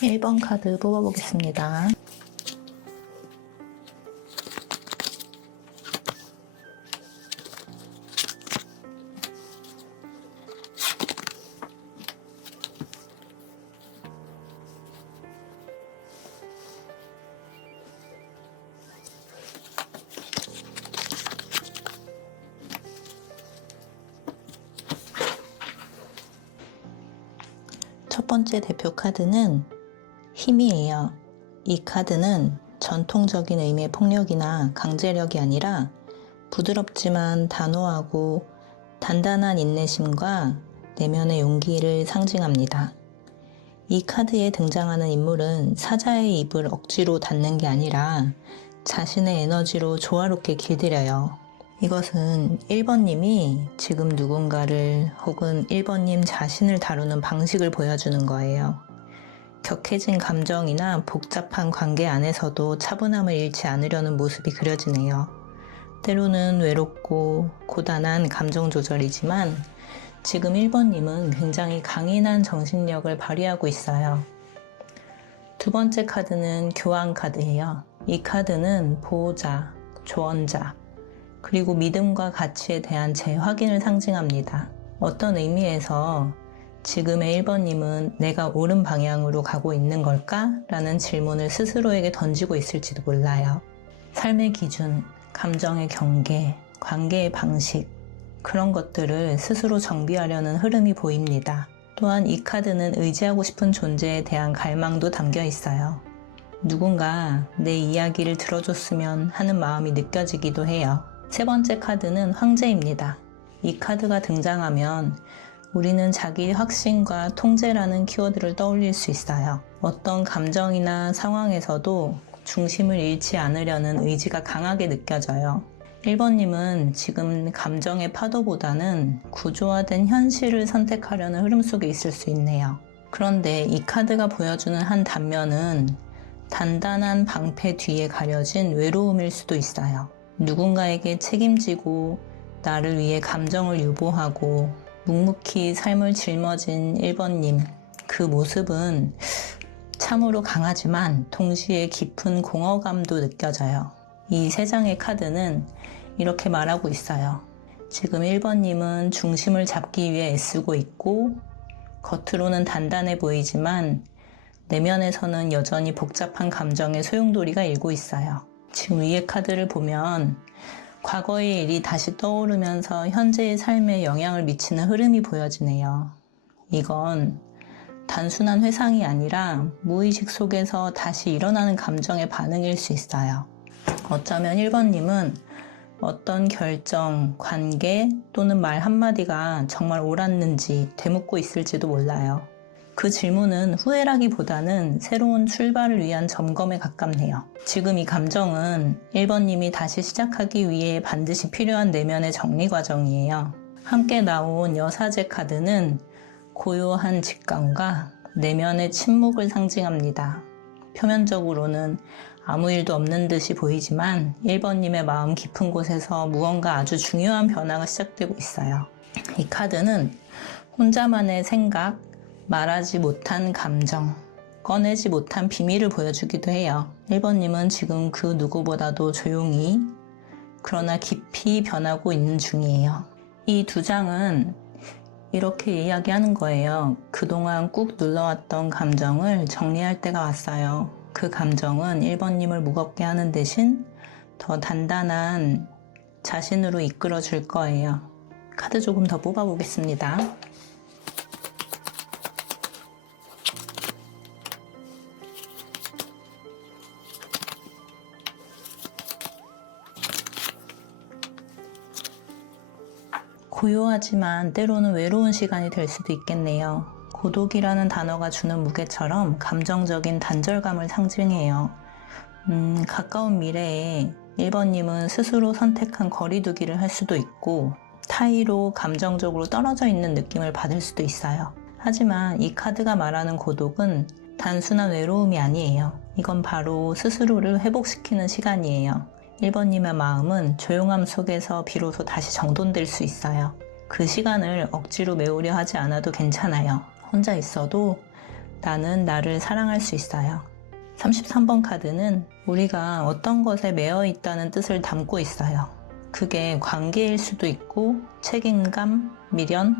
1번 카드 뽑아보겠습니다. 첫 번째 대표 카드는 힘이에요. 이 카드는 전통적인 의미의 폭력이나 강제력이 아니라 부드럽지만 단호하고 단단한 인내심과 내면의 용기를 상징합니다. 이 카드에 등장하는 인물은 사자의 입을 억지로 닫는 게 아니라 자신의 에너지로 조화롭게 길들여요. 이것은 1번님이 지금 누군가를 혹은 1번님 자신을 다루는 방식을 보여주는 거예요. 격해진 감정이나 복잡한 관계 안에서도 차분함을 잃지 않으려는 모습이 그려지네요. 때로는 외롭고 고단한 감정 조절이지만 지금 1번님은 굉장히 강인한 정신력을 발휘하고 있어요. 두 번째 카드는 교황 카드예요. 이 카드는 보호자, 조언자, 그리고 믿음과 가치에 대한 재확인을 상징합니다. 어떤 의미에서 지금의 1번님은 내가 옳은 방향으로 가고 있는 걸까? 라는 질문을 스스로에게 던지고 있을지도 몰라요. 삶의 기준, 감정의 경계, 관계의 방식, 그런 것들을 스스로 정비하려는 흐름이 보입니다. 또한 이 카드는 의지하고 싶은 존재에 대한 갈망도 담겨 있어요. 누군가 내 이야기를 들어줬으면 하는 마음이 느껴지기도 해요. 세 번째 카드는 황제입니다. 이 카드가 등장하면 우리는 자기 확신과 통제라는 키워드를 떠올릴 수 있어요. 어떤 감정이나 상황에서도 중심을 잃지 않으려는 의지가 강하게 느껴져요. 1번님은 지금 감정의 파도보다는 구조화된 현실을 선택하려는 흐름 속에 있을 수 있네요. 그런데 이 카드가 보여주는 한 단면은 단단한 방패 뒤에 가려진 외로움일 수도 있어요. 누군가에게 책임지고 나를 위해 감정을 유보하고 묵묵히 삶을 짊어진 1번님, 그 모습은 참으로 강하지만 동시에 깊은 공허감도 느껴져요. 이 세 장의 카드는 이렇게 말하고 있어요. 지금 1번님은 중심을 잡기 위해 애쓰고 있고 겉으로는 단단해 보이지만 내면에서는 여전히 복잡한 감정의 소용돌이가 일고 있어요. 지금 위의 카드를 보면 과거의 일이 다시 떠오르면서 현재의 삶에 영향을 미치는 흐름이 보여지네요. 이건 단순한 회상이 아니라 무의식 속에서 다시 일어나는 감정의 반응일 수 있어요. 어쩌면 1번님은 어떤 결정, 관계 또는 말 한마디가 정말 옳았는지 되묻고 있을지도 몰라요. 그 질문은 후회라기보다는 새로운 출발을 위한 점검에 가깝네요. 지금 이 감정은 1번님이 다시 시작하기 위해 반드시 필요한 내면의 정리 과정이에요. 함께 나온 여사제 카드는 고요한 직감과 내면의 침묵을 상징합니다. 표면적으로는 아무 일도 없는 듯이 보이지만 1번님의 마음 깊은 곳에서 무언가 아주 중요한 변화가 시작되고 있어요. 이 카드는 혼자만의 생각, 말하지 못한 감정, 꺼내지 못한 비밀을 보여주기도 해요. 1번님은 지금 그 누구보다도 조용히 그러나 깊이 변하고 있는 중이에요. 이 두 장은 이렇게 이야기하는 거예요. 그동안 꾹 눌러왔던 감정을 정리할 때가 왔어요. 그 감정은 1번님을 무겁게 하는 대신 더 단단한 자신으로 이끌어 줄 거예요. 카드 조금 더 뽑아보겠습니다. 고요하지만 때로는 외로운 시간이 될 수도 있겠네요. 고독이라는 단어가 주는 무게처럼 감정적인 단절감을 상징해요. 가까운 미래에 1번님은 스스로 선택한 거리두기를 할 수도 있고 타의로 감정적으로 떨어져 있는 느낌을 받을 수도 있어요. 하지만 이 카드가 말하는 고독은 단순한 외로움이 아니에요. 이건 바로 스스로를 회복시키는 시간이에요. 1번님의 마음은 조용함 속에서 비로소 다시 정돈될 수 있어요. 그 시간을 억지로 메우려 하지 않아도 괜찮아요. 혼자 있어도 나는 나를 사랑할 수 있어요. 33번 카드는 우리가 어떤 것에 매여 있다는 뜻을 담고 있어요. 그게 관계일 수도 있고 책임감, 미련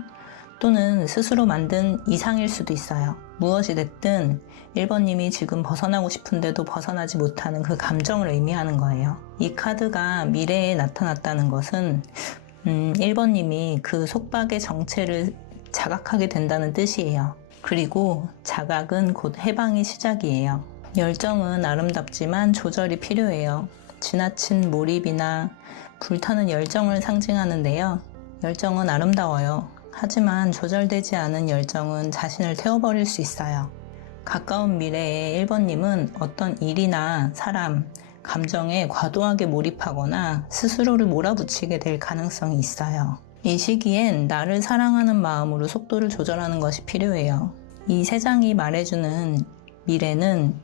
또는 스스로 만든 이상일 수도 있어요. 무엇이 됐든 1번님이 지금 벗어나고 싶은데도 벗어나지 못하는 그 감정을 의미하는 거예요. 이 카드가 미래에 나타났다는 것은 1번님이 그 속박의 정체를 자각하게 된다는 뜻이에요. 그리고 자각은 곧 해방의 시작이에요. 열정은 아름답지만 조절이 필요해요. 지나친 몰입이나 불타는 열정을 상징하는데요. 열정은 아름다워요. 하지만 조절되지 않은 열정은 자신을 태워버릴 수 있어요. 가까운 미래에 1번님은 어떤 일이나 사람, 감정에 과도하게 몰입하거나 스스로를 몰아붙이게 될 가능성이 있어요. 이 시기엔 나를 사랑하는 마음으로 속도를 조절하는 것이 필요해요. 이 세 장이 말해주는 미래는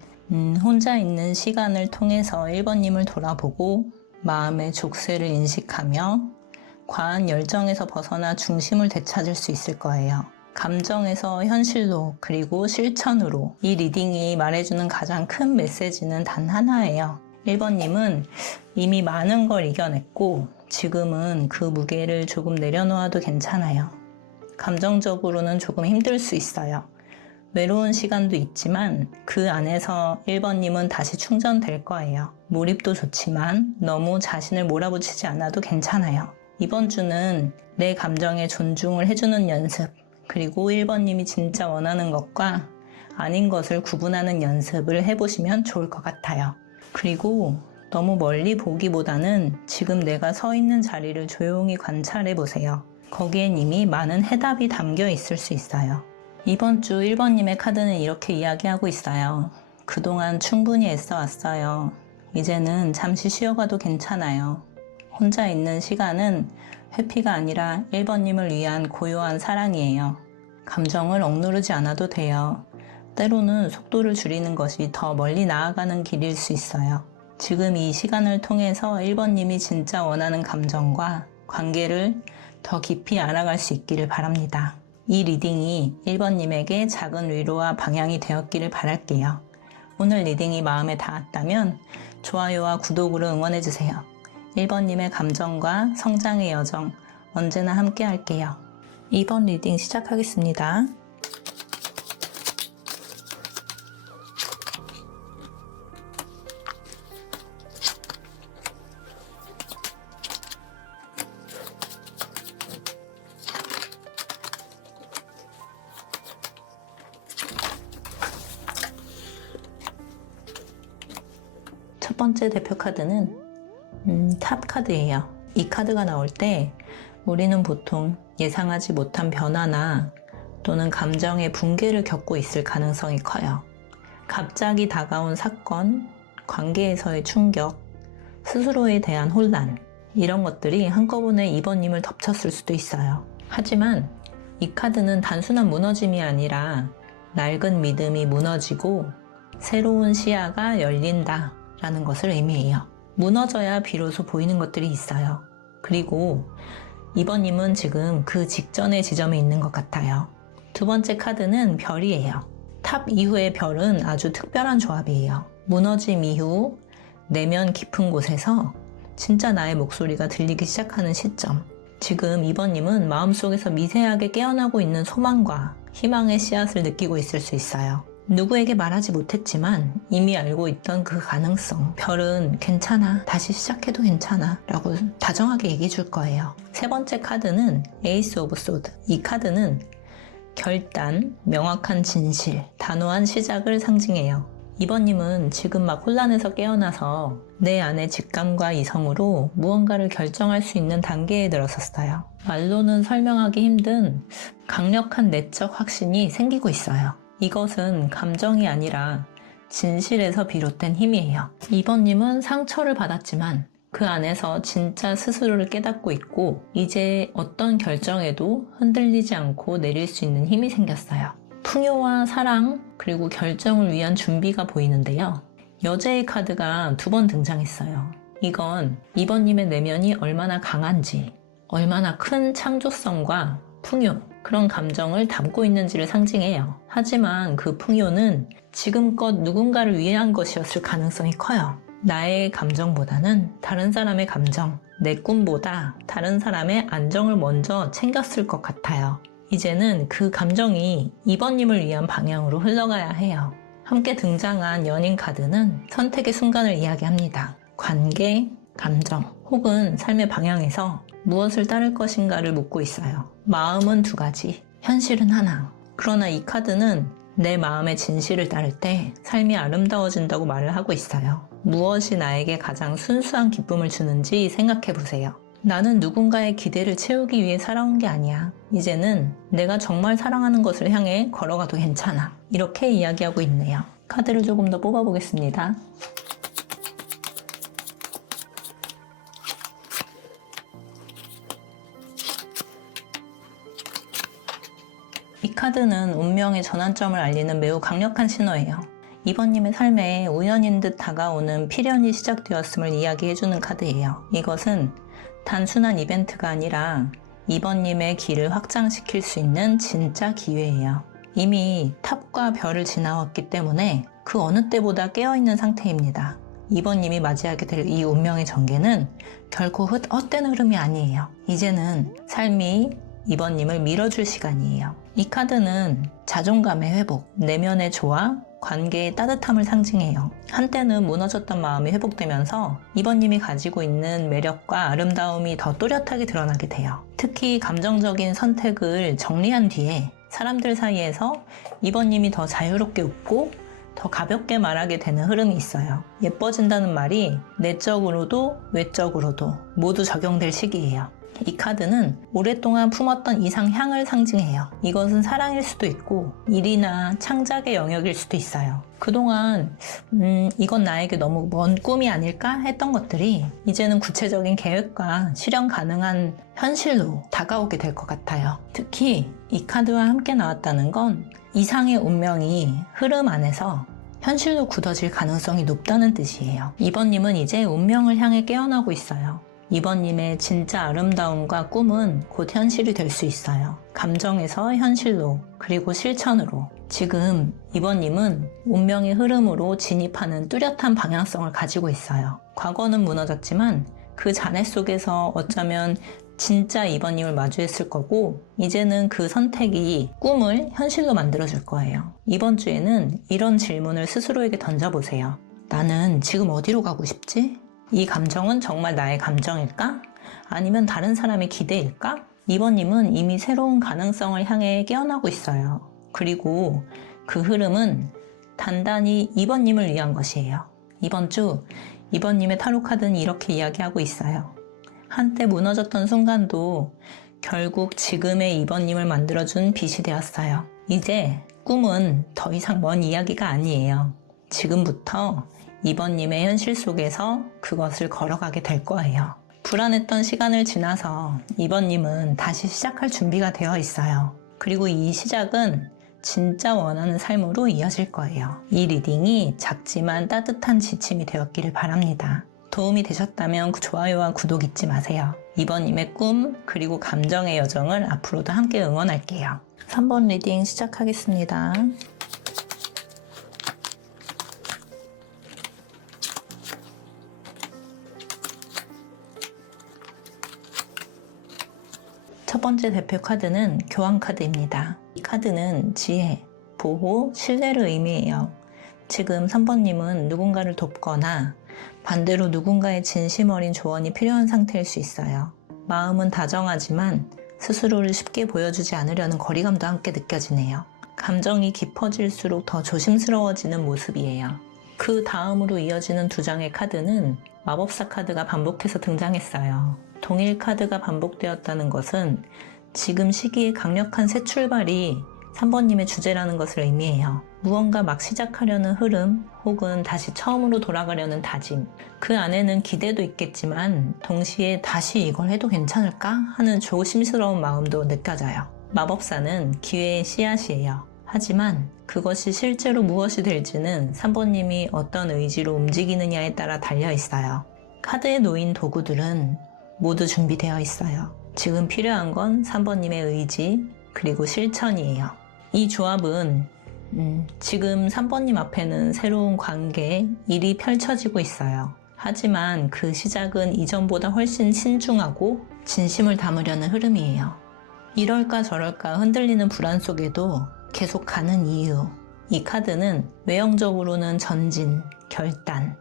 혼자 있는 시간을 통해서 1번님을 돌아보고 마음의 족쇄를 인식하며 과한 열정에서 벗어나 중심을 되찾을 수 있을 거예요. 감정에서 현실로 그리고 실천으로 이 리딩이 말해주는 가장 큰 메시지는 단 하나예요. 1번님은 이미 많은 걸 이겨냈고 지금은 그 무게를 조금 내려놓아도 괜찮아요. 감정적으로는 조금 힘들 수 있어요. 외로운 시간도 있지만 그 안에서 1번님은 다시 충전될 거예요. 몰입도 좋지만 너무 자신을 몰아붙이지 않아도 괜찮아요. 이번 주는 내 감정에 존중을 해주는 연습, 그리고 1번님이 진짜 원하는 것과 아닌 것을 구분하는 연습을 해보시면 좋을 것 같아요. 그리고 너무 멀리 보기보다는 지금 내가 서 있는 자리를 조용히 관찰해 보세요. 거기엔 이미 많은 해답이 담겨 있을 수 있어요. 이번 주 1번님의 카드는 이렇게 이야기하고 있어요. 그동안 충분히 애써왔어요. 이제는 잠시 쉬어가도 괜찮아요. 혼자 있는 시간은 회피가 아니라 1번님을 위한 고요한 사랑이에요. 감정을 억누르지 않아도 돼요. 때로는 속도를 줄이는 것이 더 멀리 나아가는 길일 수 있어요. 지금 이 시간을 통해서 1번님이 진짜 원하는 감정과 관계를 더 깊이 알아갈 수 있기를 바랍니다. 이 리딩이 1번님에게 작은 위로와 방향이 되었기를 바랄게요. 오늘 리딩이 마음에 닿았다면 좋아요와 구독으로 응원해주세요. 1번님의 감정과 성장의 여정 언제나 함께 할게요. 2번 리딩 시작하겠습니다. 첫 번째 대표 카드는 탑 카드예요. 이 카드가 나올 때 우리는 보통 예상하지 못한 변화나 또는 감정의 붕괴를 겪고 있을 가능성이 커요. 갑자기 다가온 사건, 관계에서의 충격, 스스로에 대한 혼란, 이런 것들이 한꺼번에 2번님을 덮쳤을 수도 있어요. 하지만 이 카드는 단순한 무너짐이 아니라 낡은 믿음이 무너지고 새로운 시야가 열린다 라는 것을 의미해요. 무너져야 비로소 보이는 것들이 있어요. 그리고 2번님은 지금 그 직전의 지점에 있는 것 같아요. 두 번째 카드는 별이에요. 탑 이후의 별은 아주 특별한 조합이에요. 무너짐 이후 내면 깊은 곳에서 진짜 나의 목소리가 들리기 시작하는 시점. 지금 2번님은 마음속에서 미세하게 깨어나고 있는 소망과 희망의 씨앗을 느끼고 있을 수 있어요. 누구에게 말하지 못했지만 이미 알고 있던 그 가능성. 별은 괜찮아. 다시 시작해도 괜찮아. 라고 다정하게 얘기해 줄 거예요. 세 번째 카드는 에이스 오브 소드. 이 카드는 결단, 명확한 진실, 단호한 시작을 상징해요. 2번님은 지금 막 혼란에서 깨어나서 내 안의 직감과 이성으로 무언가를 결정할 수 있는 단계에 들어섰어요. 말로는 설명하기 힘든 강력한 내적 확신이 생기고 있어요. 이것은 감정이 아니라 진실에서 비롯된 힘이에요. 2번님은 상처를 받았지만 그 안에서 진짜 스스로를 깨닫고 있고 이제 어떤 결정에도 흔들리지 않고 내릴 수 있는 힘이 생겼어요. 풍요와 사랑 그리고 결정을 위한 준비가 보이는데요. 여제의 카드가 2번 등장했어요. 이건 2번님의 내면이 얼마나 강한지, 얼마나 큰 창조성과 풍요, 그런 감정을 담고 있는지를 상징해요. 하지만 그 풍요는 지금껏 누군가를 위한 것이었을 가능성이 커요. 나의 감정보다는 다른 사람의 감정, 내 꿈보다 다른 사람의 안정을 먼저 챙겼을 것 같아요. 이제는 그 감정이 2번님을 위한 방향으로 흘러가야 해요. 함께 등장한 연인 카드는 선택의 순간을 이야기합니다. 관계, 감정, 혹은 삶의 방향에서 무엇을 따를 것인가를 묻고 있어요. 마음은 2가지, 현실은 하나. 그러나 이 카드는 내 마음의 진실을 따를 때 삶이 아름다워진다고 말을 하고 있어요. 무엇이 나에게 가장 순수한 기쁨을 주는지 생각해 보세요. 나는 누군가의 기대를 채우기 위해 살아온 게 아니야. 이제는 내가 정말 사랑하는 것을 향해 걸어가도 괜찮아. 이렇게 이야기하고 있네요. 카드를 조금 더 뽑아보겠습니다. 이 카드는 운명의 전환점을 알리는 매우 강력한 신호예요. 2번님의 삶에 우연인 듯 다가오는 필연이 시작되었음을 이야기해주는 카드예요. 이것은 단순한 이벤트가 아니라 2번님의 길을 확장시킬 수 있는 진짜 기회예요. 이미 탑과 별을 지나왔기 때문에 그 어느 때보다 깨어있는 상태입니다. 2번님이 맞이하게 될 이 운명의 전개는 결코 헛된 흐름이 아니에요. 이제는 삶이 2번님을 밀어줄 시간이에요. 이 카드는 자존감의 회복, 내면의 조화, 관계의 따뜻함을 상징해요. 한때는 무너졌던 마음이 회복되면서 2번님이 가지고 있는 매력과 아름다움이 더 또렷하게 드러나게 돼요. 특히 감정적인 선택을 정리한 뒤에 사람들 사이에서 2번님이 더 자유롭게 웃고 더 가볍게 말하게 되는 흐름이 있어요. 예뻐진다는 말이 내적으로도 외적으로도 모두 적용될 시기예요. 이 카드는 오랫동안 품었던 이상향을 상징해요. 이것은 사랑일 수도 있고 일이나 창작의 영역일 수도 있어요. 그동안 이건 나에게 너무 먼 꿈이 아닐까 했던 것들이 이제는 구체적인 계획과 실현 가능한 현실로 다가오게 될 것 같아요. 특히 이 카드와 함께 나왔다는 건 이상의 운명이 흐름 안에서 현실로 굳어질 가능성이 높다는 뜻이에요. 2번님은 이제 운명을 향해 깨어나고 있어요. 2번님의 진짜 아름다움과 꿈은 곧 현실이 될 수 있어요. 감정에서 현실로, 그리고 실천으로. 지금 2번님은 운명의 흐름으로 진입하는 뚜렷한 방향성을 가지고 있어요. 과거는 무너졌지만 그 잔해 속에서 어쩌면 진짜 2번님을 마주했을 거고 이제는 그 선택이 꿈을 현실로 만들어줄 거예요. 이번 주에는 이런 질문을 스스로에게 던져보세요. 나는 지금 어디로 가고 싶지? 이 감정은 정말 나의 감정일까? 아니면 다른 사람의 기대일까? 2번님은 이미 새로운 가능성을 향해 깨어나고 있어요. 그리고 그 흐름은 단단히 2번님을 위한 것이에요. 이번 주 2번님의 타로 카드는 이렇게 이야기하고 있어요. 한때 무너졌던 순간도 결국 지금의 2번님을 만들어준 빛이 되었어요. 이제 꿈은 더 이상 먼 이야기가 아니에요. 지금부터 2번님의 현실 속에서 그것을 걸어가게 될 거예요. 불안했던 시간을 지나서 2번님은 다시 시작할 준비가 되어 있어요. 그리고 이 시작은 진짜 원하는 삶으로 이어질 거예요. 이 리딩이 작지만 따뜻한 지침이 되었기를 바랍니다. 도움이 되셨다면 좋아요와 구독 잊지 마세요. 2번님의 꿈 그리고 감정의 여정을 앞으로도 함께 응원할게요. 3번 리딩 시작하겠습니다. 첫 번째 대표 카드는 교황 카드입니다. 이 카드는 지혜, 보호, 신뢰를 의미해요. 지금 3번님은 누군가를 돕거나 반대로 누군가의 진심 어린 조언이 필요한 상태일 수 있어요. 마음은 다정하지만 스스로를 쉽게 보여주지 않으려는 거리감도 함께 느껴지네요. 감정이 깊어질수록 더 조심스러워지는 모습이에요. 그 다음으로 이어지는 2장의 카드는 마법사 카드가 반복해서 등장했어요. 동일 카드가 반복되었다는 것은 지금 시기에 강력한 새 출발이 3번님의 주제라는 것을 의미해요. 무언가 막 시작하려는 흐름 혹은 다시 처음으로 돌아가려는 다짐. 그 안에는 기대도 있겠지만 동시에 다시 이걸 해도 괜찮을까 하는 조심스러운 마음도 느껴져요. 마법사는 기회의 씨앗이에요. 하지만 그것이 실제로 무엇이 될지는 3번님이 어떤 의지로 움직이느냐에 따라 달려있어요. 카드에 놓인 도구들은 모두 준비되어 있어요. 지금 필요한 건 3번님의 의지, 그리고 실천이에요. 이 조합은 지금 3번님 앞에는 새로운 관계, 일이 펼쳐지고 있어요. 하지만 그 시작은 이전보다 훨씬 신중하고 진심을 담으려는 흐름이에요. 이럴까 저럴까 흔들리는 불안 속에도 계속 가는 이유. 이 카드는 외형적으로는 전진, 결단,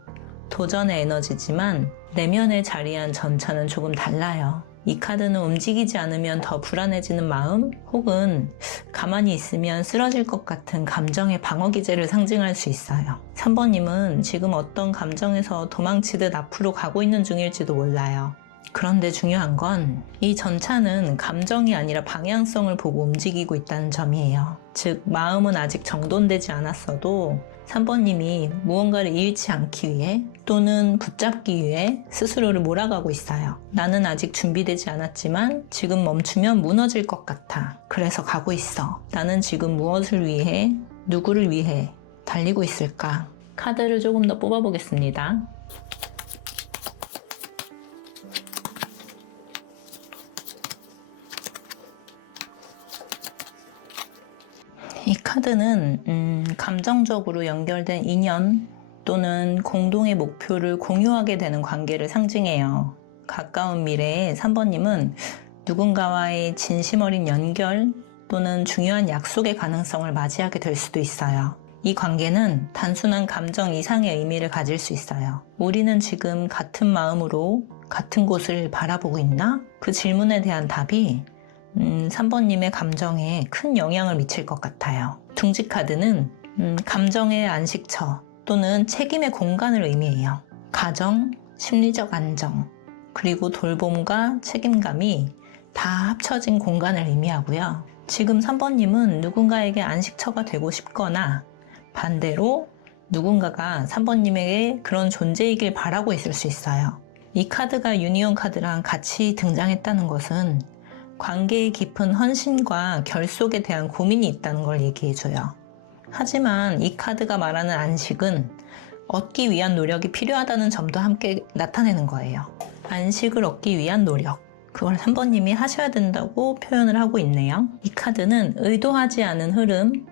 도전의 에너지지만 내면에 자리한 전차는 조금 달라요. 이 카드는 움직이지 않으면 더 불안해지는 마음 혹은 가만히 있으면 쓰러질 것 같은 감정의 방어 기제를 상징할 수 있어요. 3번님은 지금 어떤 감정에서 도망치듯 앞으로 가고 있는 중일지도 몰라요. 그런데 중요한 건 이 전차는 감정이 아니라 방향성을 보고 움직이고 있다는 점이에요. 즉 마음은 아직 정돈되지 않았어도 3번님이 무언가를 잃지 않기 위해 또는 붙잡기 위해 스스로를 몰아가고 있어요. 나는 아직 준비되지 않았지만 지금 멈추면 무너질 것 같아. 그래서 가고 있어. 나는 지금 무엇을 위해, 누구를 위해 달리고 있을까? 카드를 조금 더 뽑아보겠습니다. 이 카드는 감정적으로 연결된 인연 또는 공동의 목표를 공유하게 되는 관계를 상징해요. 가까운 미래에 3번님은 누군가와의 진심 어린 연결 또는 중요한 약속의 가능성을 맞이하게 될 수도 있어요. 이 관계는 단순한 감정 이상의 의미를 가질 수 있어요. 우리는 지금 같은 마음으로 같은 곳을 바라보고 있나? 그 질문에 대한 답이 3번님의 감정에 큰 영향을 미칠 것 같아요. 둥지 카드는 감정의 안식처 또는 책임의 공간을 의미해요. 가정, 심리적 안정, 그리고 돌봄과 책임감이 다 합쳐진 공간을 의미하고요. 지금 3번님은 누군가에게 안식처가 되고 싶거나 반대로 누군가가 3번님에게 그런 존재이길 바라고 있을 수 있어요. 이 카드가 유니온 카드랑 같이 등장했다는 것은 관계의 깊은 헌신과 결속에 대한 고민이 있다는 걸 얘기해줘요. 하지만 이 카드가 말하는 안식은 얻기 위한 노력이 필요하다는 점도 함께 나타내는 거예요. 안식을 얻기 위한 노력. 그걸 3번님이 하셔야 된다고 표현을 하고 있네요. 이 카드는 의도하지 않은 흐름,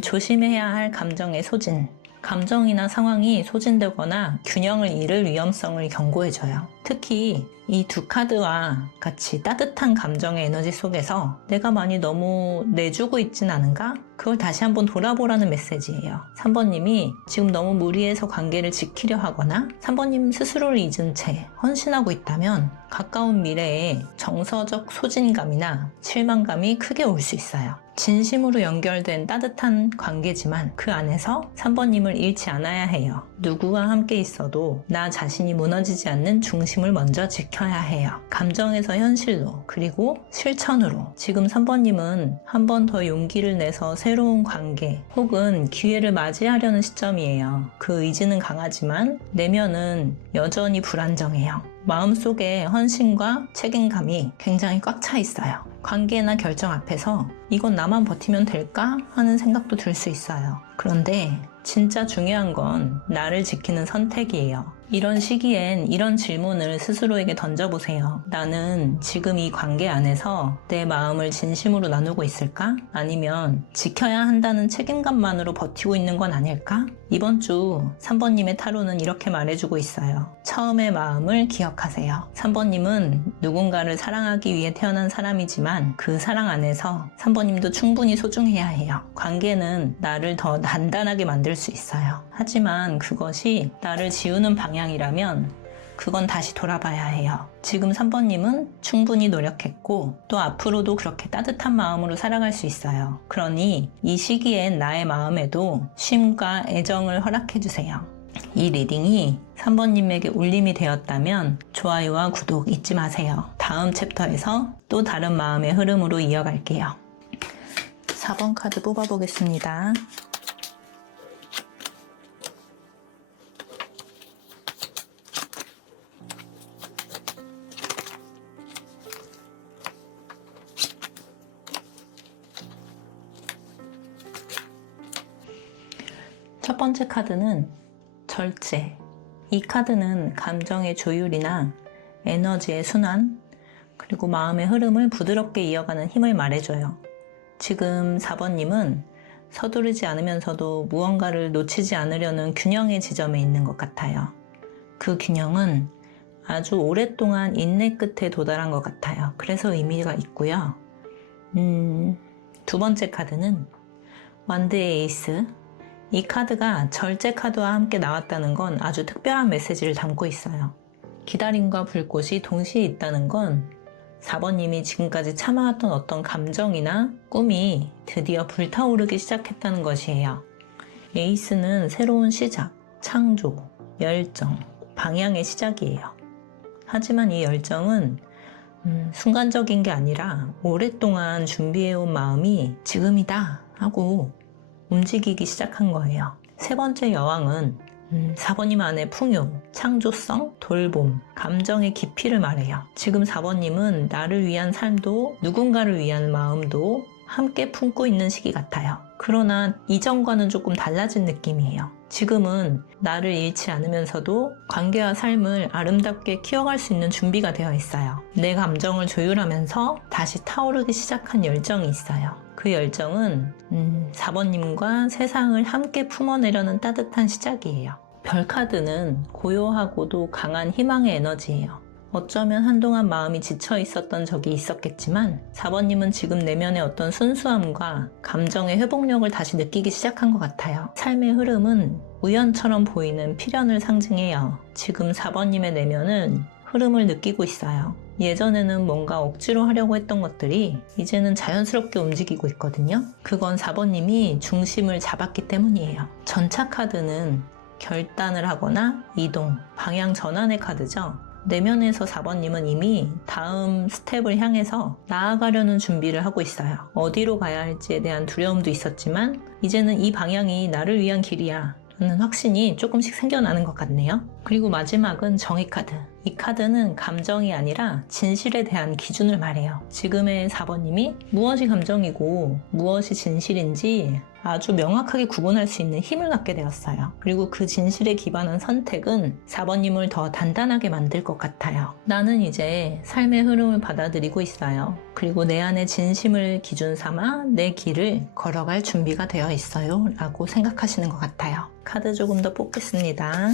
조심해야 할 감정의 소진, 감정이나 상황이 소진되거나 균형을 잃을 위험성을 경고해줘요. 특히 이 두 카드와 같이 따뜻한 감정의 에너지 속에서 내가 많이 너무 내주고 있진 않은가? 그걸 다시 한번 돌아보라는 메시지예요. 3번님이 지금 너무 무리해서 관계를 지키려 하거나 3번님 스스로를 잊은 채 헌신하고 있다면 가까운 미래에 정서적 소진감이나 실망감이 크게 올 수 있어요. 진심으로 연결된 따뜻한 관계지만 그 안에서 3번님을 잃지 않아야 해요. 누구와 함께 있어도 나 자신이 무너지지 않는 중심을 먼저 지켜야 해요. 감정에서 현실로 그리고 실천으로 지금 3번님은 한 번 더 용기를 내서 새로운 관계 혹은 기회를 맞이하려는 시점이에요. 그 의지는 강하지만 내면은 여전히 불안정해요. 마음속에 헌신과 책임감이 굉장히 꽉 차 있어요. 관계나 결정 앞에서 이건 나만 버티면 될까? 하는 생각도 들 수 있어요. 그런데 진짜 중요한 건 나를 지키는 선택이에요. 이런 시기엔 이런 질문을 스스로에게 던져보세요. 나는 지금 이 관계 안에서 내 마음을 진심으로 나누고 있을까? 아니면 지켜야 한다는 책임감만으로 버티고 있는 건 아닐까? 이번 주 3번님의 타로는 이렇게 말해주고 있어요. 처음의 마음을 기억하세요. 3번님은 누군가를 사랑하기 위해 태어난 사람이지만 그 사랑 안에서 3번님도 충분히 소중해야 해요. 관계는 나를 더 단단하게 만들 수 있어요. 하지만 그것이 나를 지우는 방향이라면 그건 다시 돌아봐야 해요. 지금 3번님은 충분히 노력했고 또 앞으로도 그렇게 따뜻한 마음으로 살아갈 수 있어요. 그러니 이 시기엔 나의 마음에도 쉼과 애정을 허락해주세요. 이 리딩이 3번님에게 울림이 되었다면 좋아요와 구독 잊지 마세요. 다음 챕터에서 또 다른 마음의 흐름으로 이어갈게요. 4번 카드 뽑아보겠습니다. 첫 번째 카드는 절제. 이 카드는 감정의 조율이나 에너지의 순환, 그리고 마음의 흐름을 부드럽게 이어가는 힘을 말해줘요. 지금 4번님은 서두르지 않으면서도 무언가를 놓치지 않으려는 균형의 지점에 있는 것 같아요. 그 균형은 아주 오랫동안 인내 끝에 도달한 것 같아요. 그래서 의미가 있고요. 두 번째 카드는 완드의 에이스. 이 카드가 절제 카드와 함께 나왔다는 건 아주 특별한 메시지를 담고 있어요. 기다림과 불꽃이 동시에 있다는 건 4번님이 지금까지 참아왔던 어떤 감정이나 꿈이 드디어 불타오르기 시작했다는 것이에요. 에이스는 새로운 시작, 창조, 열정, 방향의 시작이에요. 하지만 이 열정은 순간적인 게 아니라 오랫동안 준비해온 마음이 지금이다 하고 움직이기 시작한 거예요. 세 번째 여왕은 4번님 안의 풍요, 창조성, 돌봄, 감정의 깊이를 말해요. 지금 4번님은 나를 위한 삶도 누군가를 위한 마음도 함께 품고 있는 시기 같아요. 그러나 이전과는 조금 달라진 느낌이에요. 지금은 나를 잃지 않으면서도 관계와 삶을 아름답게 키워갈 수 있는 준비가 되어 있어요. 내 감정을 조율하면서 다시 타오르기 시작한 열정이 있어요. 그 열정은 4번님과 세상을 함께 품어내려는 따뜻한 시작이에요. 별카드는 고요하고도 강한 희망의 에너지예요. 어쩌면 한동안 마음이 지쳐 있었던 적이 있었겠지만 4번님은 지금 내면의 어떤 순수함과 감정의 회복력을 다시 느끼기 시작한 것 같아요. 삶의 흐름은 우연처럼 보이는 필연을 상징해요. 지금 4번님의 내면은 흐름을 느끼고 있어요. 예전에는 뭔가 억지로 하려고 했던 것들이 이제는 자연스럽게 움직이고 있거든요. 그건 4번님이 중심을 잡았기 때문이에요. 전차 카드는 결단을 하거나 이동, 방향 전환의 카드죠. 내면에서 4번님은 이미 다음 스텝을 향해서 나아가려는 준비를 하고 있어요. 어디로 가야 할지에 대한 두려움도 있었지만 이제는 이 방향이 나를 위한 길이야 라는 확신이 조금씩 생겨나는 것 같네요. 그리고 마지막은 정의 카드. 이 카드는 감정이 아니라 진실에 대한 기준을 말해요. 지금의 4번님이 무엇이 감정이고 무엇이 진실인지 아주 명확하게 구분할 수 있는 힘을 갖게 되었어요. 그리고 그 진실에 기반한 선택은 4번님을 더 단단하게 만들 것 같아요. 나는 이제 삶의 흐름을 받아들이고 있어요. 그리고 내 안의 진심을 기준 삼아 내 길을 걸어갈 준비가 되어 있어요 라고 생각하시는 것 같아요. 카드 조금 더 뽑겠습니다.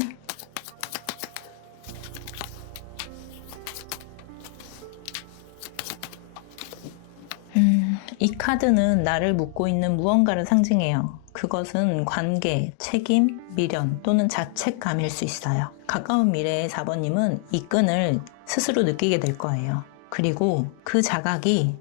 이 카드는 나를 묶고 있는 무언가를 상징해요. 그것은 관계, 책임, 미련 또는 자책감일 수 있어요. 가까운 미래의 4번님은 이 끈을 스스로 느끼게 될 거예요. 그리고 그 자각이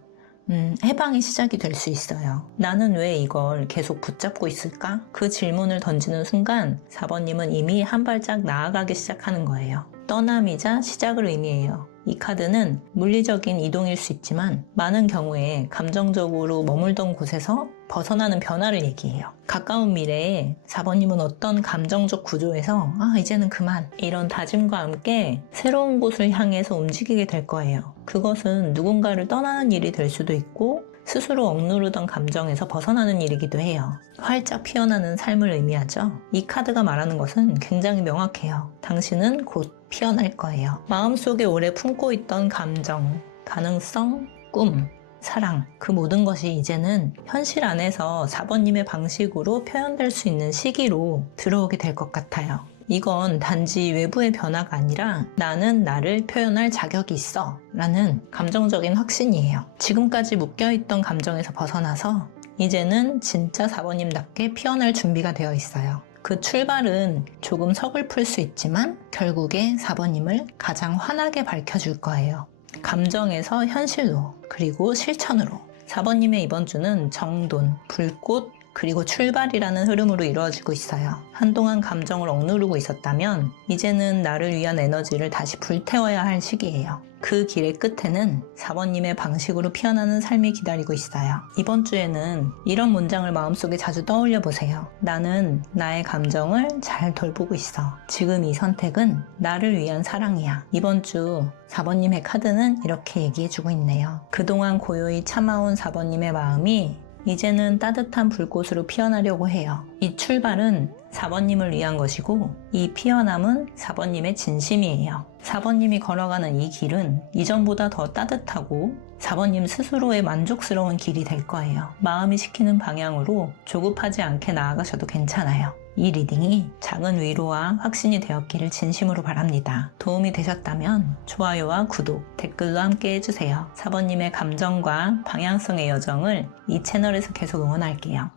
해방의 시작이 될 수 있어요. 나는 왜 이걸 계속 붙잡고 있을까? 그 질문을 던지는 순간 4번님은 이미 한 발짝 나아가기 시작하는 거예요. 떠남이자 시작을 의미해요. 이 카드는 물리적인 이동일 수 있지만 많은 경우에 감정적으로 머물던 곳에서 벗어나는 변화를 얘기해요. 가까운 미래에 4번님은 어떤 감정적 구조에서 이제는 그만 이런 다짐과 함께 새로운 곳을 향해서 움직이게 될 거예요. 그것은 누군가를 떠나는 일이 될 수도 있고 스스로 억누르던 감정에서 벗어나는 일이기도 해요. 활짝 피어나는 삶을 의미하죠. 이 카드가 말하는 것은 굉장히 명확해요. 당신은 곧 피어날 거예요. 마음속에 오래 품고 있던 감정, 가능성, 꿈, 사랑, 그 모든 것이 이제는 현실 안에서 4번님의 방식으로 표현될 수 있는 시기로 들어오게 될 것 같아요. 이건 단지 외부의 변화가 아니라 나는 나를 표현할 자격이 있어 라는 감정적인 확신이에요. 지금까지 묶여있던 감정에서 벗어나서 이제는 진짜 4번님답게 피어날 준비가 되어 있어요. 그 출발은 조금 서글플 수 있지만 결국에 4번님을 가장 환하게 밝혀줄 거예요. 감정에서 현실로 그리고 실천으로 4번님의 이번 주는 정돈, 불꽃, 그리고 출발이라는 흐름으로 이루어지고 있어요. 한동안 감정을 억누르고 있었다면 이제는 나를 위한 에너지를 다시 불태워야 할 시기예요. 그 길의 끝에는 4번님의 방식으로 피어나는 삶이 기다리고 있어요. 이번 주에는 이런 문장을 마음속에 자주 떠올려 보세요. 나는 나의 감정을 잘 돌보고 있어. 지금 이 선택은 나를 위한 사랑이야. 이번 주 4번님의 카드는 이렇게 얘기해주고 있네요. 그동안 고요히 참아온 4번님의 마음이 이제는 따뜻한 불꽃으로 피어나려고 해요. 이 출발은 4번님을 위한 것이고 이 피어남은 4번님의 진심이에요. 4번님이 걸어가는 이 길은 이전보다 더 따뜻하고 4번님 스스로의 만족스러운 길이 될 거예요. 마음이 시키는 방향으로 조급하지 않게 나아가셔도 괜찮아요. 이 리딩이 작은 위로와 확신이 되었기를 진심으로 바랍니다. 도움이 되셨다면 좋아요와 구독, 댓글로 함께 해주세요. 4번님의 감정과 방향성의 여정을 이 채널에서 계속 응원할게요.